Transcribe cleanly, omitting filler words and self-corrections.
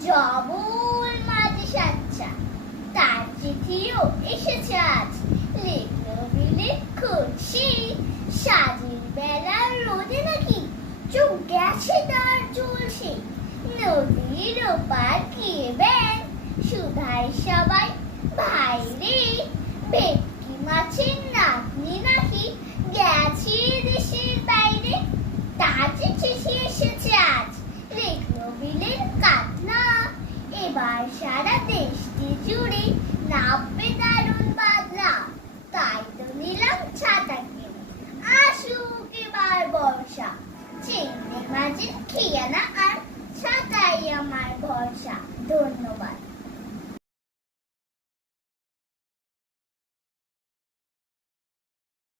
জবুল মাঝে সাচ্চা তার চিঠিও এসেছে আজ লিখলো বিলে খুশি সাজের বেলার রোদে নাকি চোখ গেছে তার ঝলসে নদীর ওপার কে বেন সুধাই সবাই ভাই রে ভেটকি মাছের নাতনি নাকি গেছে দেশের বাইরে তার চিঠি এসেছে আজ লিখলো বিলের কাতলা এবার সারা দেশটি জুড়ে নামবে দারুণ বাদলা তাই তো নিলাম ছাতা কিনে আসুক এবার বর্ষা চিংড়ি মাছের খেয়ানা আর ছাতাই আমার ভরসা ধন্যবাদ।